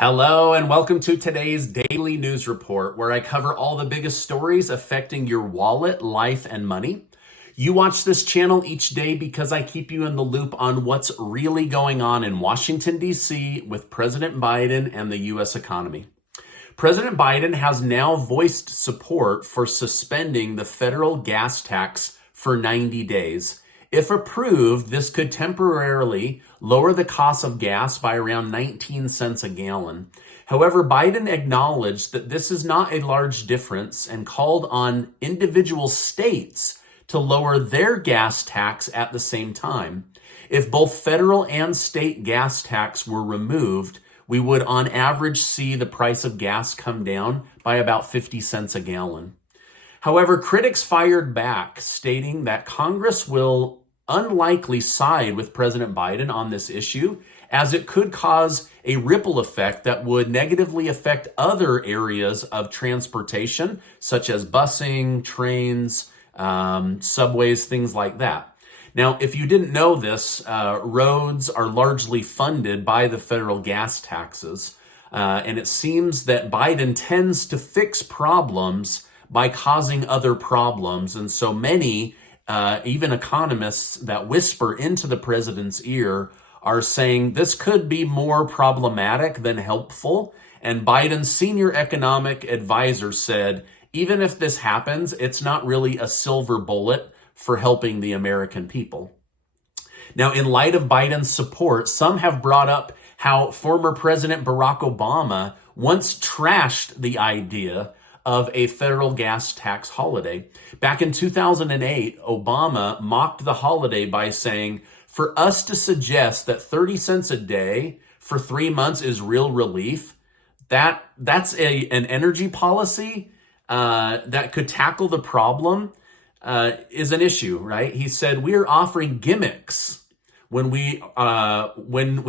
Hello and welcome to today's daily news report where I cover all the biggest stories affecting your wallet, life, and money. You watch this channel each day because I keep you in the loop on what's really going on in Washington, D.C. with President Biden and the U.S. economy. President Biden has now voiced support for suspending the federal gas tax for 90 days. If approved, this could temporarily lower the cost of gas by around 19 cents a gallon. However, Biden acknowledged that this is not a large difference and called on individual states to lower their gas tax at the same time. If both federal and state gas tax were removed, we would on average see the price of gas come down by about 50 cents a gallon. However, critics fired back, stating that Congress will unlikely side with President Biden on this issue, as it could cause a ripple effect that would negatively affect other areas of transportation, such as busing, trains, subways, things like that. Now, if you didn't know this, roads are largely funded by the federal gas taxes, and it seems that Biden tends to fix problems by causing other problems. And so many, even economists that whisper into the president's ear are saying this could be more problematic than helpful. And Biden's senior economic advisor said, even if this happens, it's not really a silver bullet for helping the American people. Now, in light of Biden's support, some have brought up how former President Barack Obama once trashed the idea of a federal gas tax holiday. Back in 2008, Obama mocked the holiday by saying, for us to suggest that 30 cents a day for 3 months is real relief, that's an energy policy that could tackle the problem is an issue, right? He said, we are offering gimmicks when we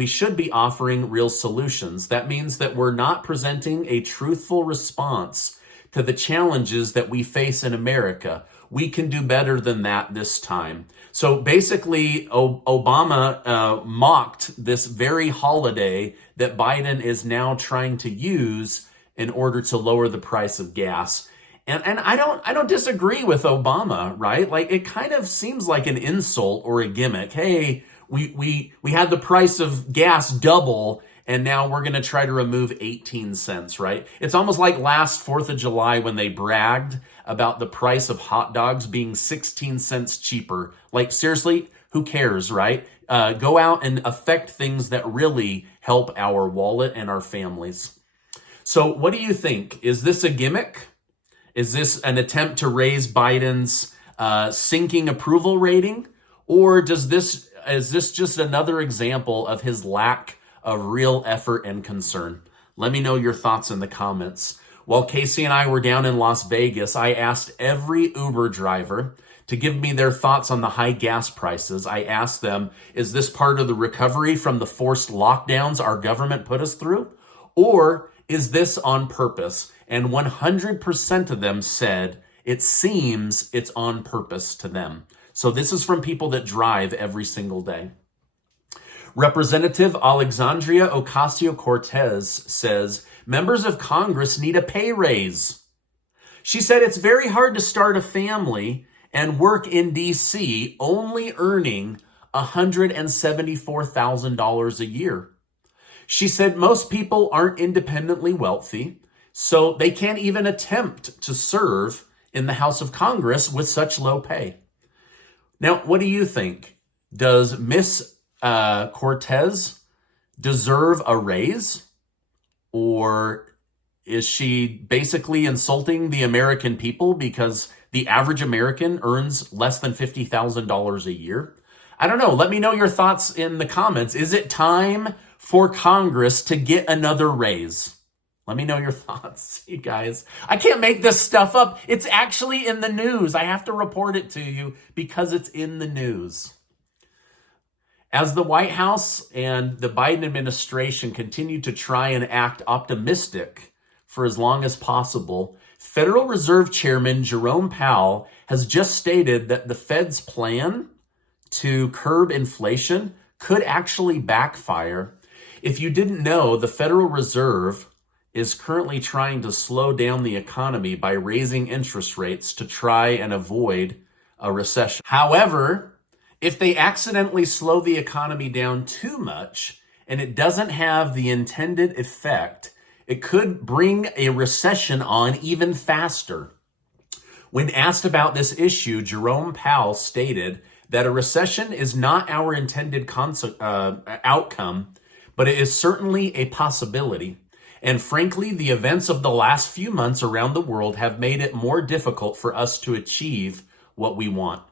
should be offering real solutions. That means that we're not presenting a truthful response to the challenges that we face in America. We can do better than that this time. So basically, Obama mocked this very holiday that Biden is now trying to use in order to lower the price of gas. And I don't disagree with Obama, right? Like, it kind of seems like an insult or a gimmick. Hey, we had the price of gas double, and now we're going to try to remove 18 cents, right? It's almost like last 4th of July when they bragged about the price of hot dogs being 16 cents cheaper. Like, seriously, who cares, right? Go out and affect things that really help our wallet and our families. So what do you think? Is this a gimmick? Is this an attempt to raise Biden's sinking approval rating? Or is this just another example of his lack of real effort and concern? Let me know your thoughts in the comments. While Casey and I were down in Las Vegas, I asked every Uber driver to give me their thoughts on the high gas prices. I asked them, is this part of the recovery from the forced lockdowns our government put us through? Or is this on purpose? And 100% of them said it seems it's on purpose to them. So this is from people that drive every single day. Representative Alexandria Ocasio-Cortez says members of Congress need a pay raise. She said it's very hard to start a family and work in D.C. only earning $174,000 a year. She said most people aren't independently wealthy, so they can't even attempt to serve in the House of Congress with such low pay. Now, what do you think? Does Miss Cortez deserve a raise? Or is she basically insulting the American people because the average American earns less than $50,000 a year? I don't know. Let me know your thoughts in the comments. Is it time for Congress to get another raise? Let me know your thoughts, you guys. I can't make this stuff up. It's actually in the news. I have to report it to you because it's in the news. As the White House and the Biden administration continue to try and act optimistic for as long as possible, Federal Reserve Chairman Jerome Powell has just stated that the Fed's plan to curb inflation could actually backfire. If you didn't know, the Federal Reserve is currently trying to slow down the economy by raising interest rates to try and avoid a recession. However, if they accidentally slow the economy down too much and it doesn't have the intended effect, it could bring a recession on even faster. When asked about this issue, Jerome Powell stated that a recession is not our intended outcome, but it is certainly a possibility. And frankly, the events of the last few months around the world have made it more difficult for us to achieve what we want.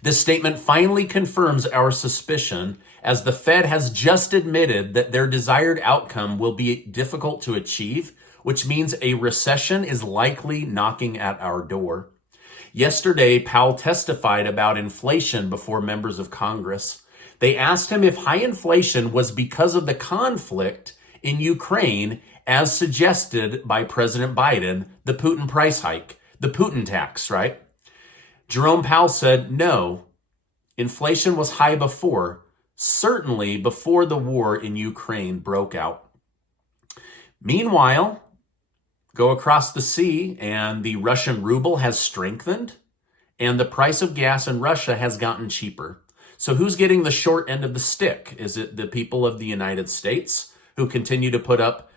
This statement finally confirms our suspicion, as the Fed has just admitted that their desired outcome will be difficult to achieve, which means a recession is likely knocking at our door. Yesterday, Powell testified about inflation before members of Congress. They asked him if high inflation was because of the conflict in Ukraine, as suggested by President Biden, the Putin price hike, the Putin tax, right? Jerome Powell said, no, inflation was high before, certainly before the war in Ukraine broke out. Meanwhile, go across the sea and the Russian ruble has strengthened and the price of gas in Russia has gotten cheaper. So who's getting the short end of the stick? Is it the people of the United States who continue to put up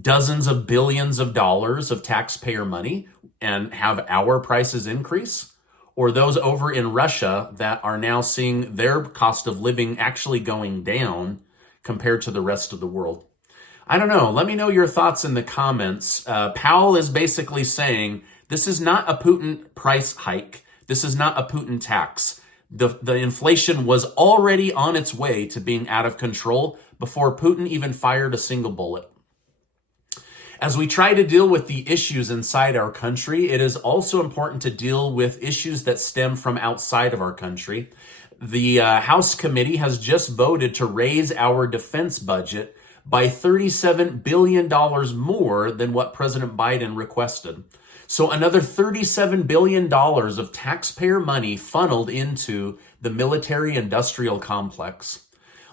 dozens of billions of dollars of taxpayer money and have our prices increase? Or those over in Russia that are now seeing their cost of living actually going down compared to the rest of the world? I don't know. Let me know your thoughts in the comments. Powell is basically saying this is not a Putin price hike. This is not a Putin tax. The inflation was already on its way to being out of control before Putin even fired a single bullet. As we try to deal with the issues inside our country, it is also important to deal with issues that stem from outside of our country. The House committee has just voted to raise our defense budget by $37 billion more than what President Biden requested. So another $37 billion of taxpayer money funneled into the military-industrial complex.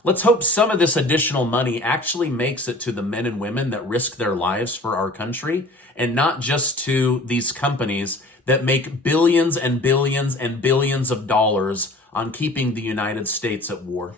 Let's hope some of this additional money actually makes it to the men and women that risk their lives for our country, and not just to these companies that make billions and billions and billions of dollars on keeping the United States at war.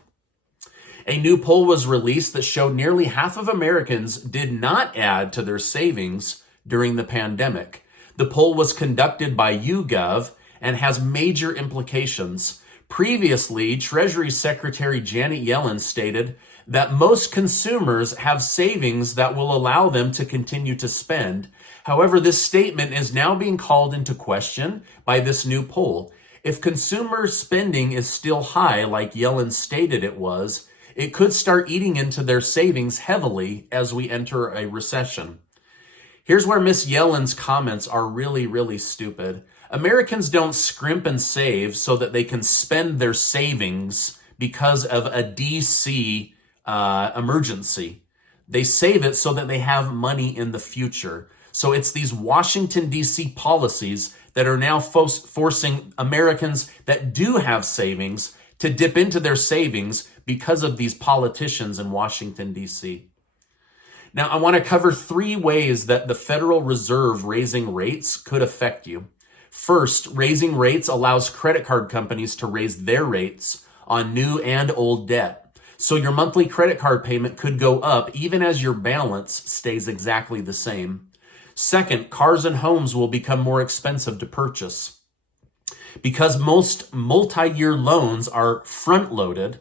A new poll was released that showed nearly half of Americans did not add to their savings during the pandemic. The poll was conducted by YouGov and has major implications. Previously, Treasury Secretary Janet Yellen stated that most consumers have savings that will allow them to continue to spend. However, this statement is now being called into question by this new poll. If consumer spending is still high, like Yellen stated it was, it could start eating into their savings heavily as we enter a recession. Here's where Miss Yellen's comments are really, really stupid. Americans don't scrimp and save so that they can spend their savings because of a DC emergency. They save it so that they have money in the future. So it's these Washington, D.C. policies that are now forcing Americans that do have savings to dip into their savings because of these politicians in Washington, D.C. Now, I want to cover 3 ways that the Federal Reserve raising rates could affect you. First, raising rates allows credit card companies to raise their rates on new and old debt. So your monthly credit card payment could go up even as your balance stays exactly the same. Second, cars and homes will become more expensive to purchase. Because most multi-year loans are front-loaded,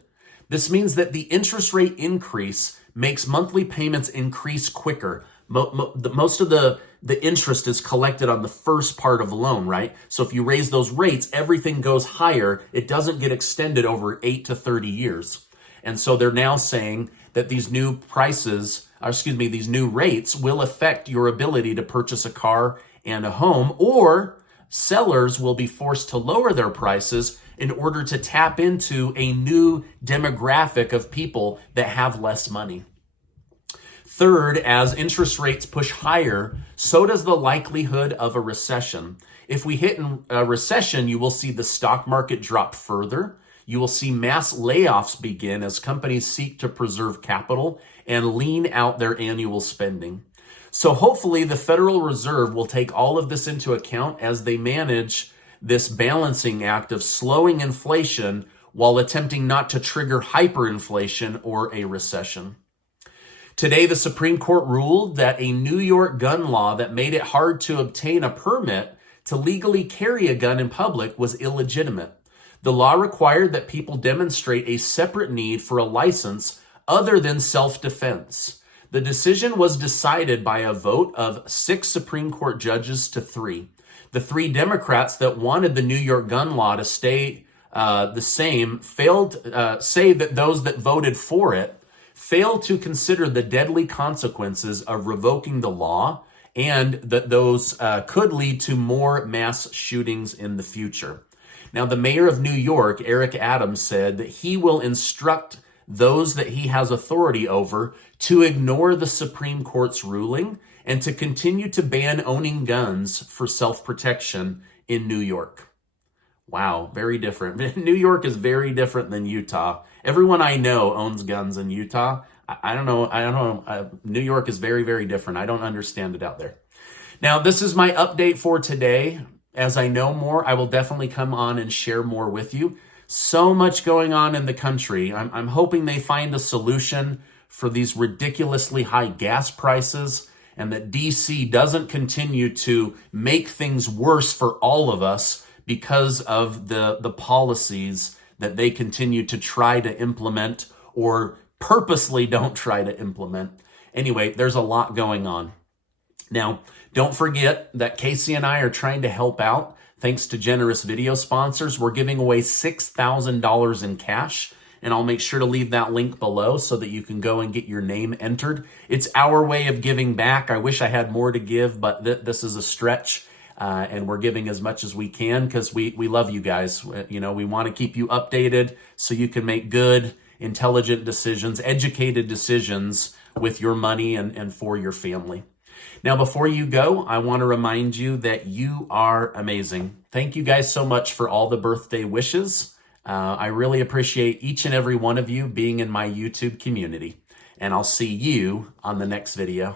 this means that the interest rate increase makes monthly payments increase quicker. Most of the interest is collected on the first part of a loan, right? So if you raise those rates, everything goes higher. It doesn't get extended over 8 to 30 years. And so they're now saying that these new these new rates will affect your ability to purchase a car and a home, or sellers will be forced to lower their prices in order to tap into a new demographic of people that have less money. Third, as interest rates push higher, so does the likelihood of a recession. If we hit a recession, you will see the stock market drop further. You will see mass layoffs begin as companies seek to preserve capital and lean out their annual spending. So hopefully the Federal Reserve will take all of this into account as they manage this balancing act of slowing inflation while attempting not to trigger hyperinflation or a recession. Today, the Supreme Court ruled that a New York gun law that made it hard to obtain a permit to legally carry a gun in public was illegitimate. The law required that people demonstrate a separate need for a license other than self-defense. The decision was decided by a vote of 6 Supreme Court judges to 3. The 3 Democrats that wanted the New York gun law to stay the same say that those that voted for it failed to consider the deadly consequences of revoking the law and that those could lead to more mass shootings in the future. Now, the mayor of New York, Eric Adams, said that he will instruct those that he has authority over to ignore the Supreme Court's ruling and to continue to ban owning guns for self-protection in New York. Wow, very different. New York is very different than Utah. Everyone I know owns guns in Utah. I don't know. New York is very, very different. I don't understand it out there. Now, this is my update for today. As I know more, I will definitely come on and share more with you. So much going on in the country. I'm hoping they find a solution for these ridiculously high gas prices and that DC doesn't continue to make things worse for all of us because of the policies that they continue to try to implement or purposely don't try to implement. Anyway, there's a lot going on. Now, don't forget that Casey and I are trying to help out. Thanks to generous video sponsors, we're giving away $6,000 in cash, and I'll make sure to leave that link below so that you can go and get your name entered. It's our way of giving back. I wish I had more to give, but this is a stretch. And we're giving as much as we can because we love you guys. We want to keep you updated so you can make good, intelligent decisions, educated decisions with your money and for your family. Now, before you go, I want to remind you that you are amazing. Thank you guys so much for all the birthday wishes. I really appreciate each and every one of you being in my YouTube community. And I'll see you on the next video.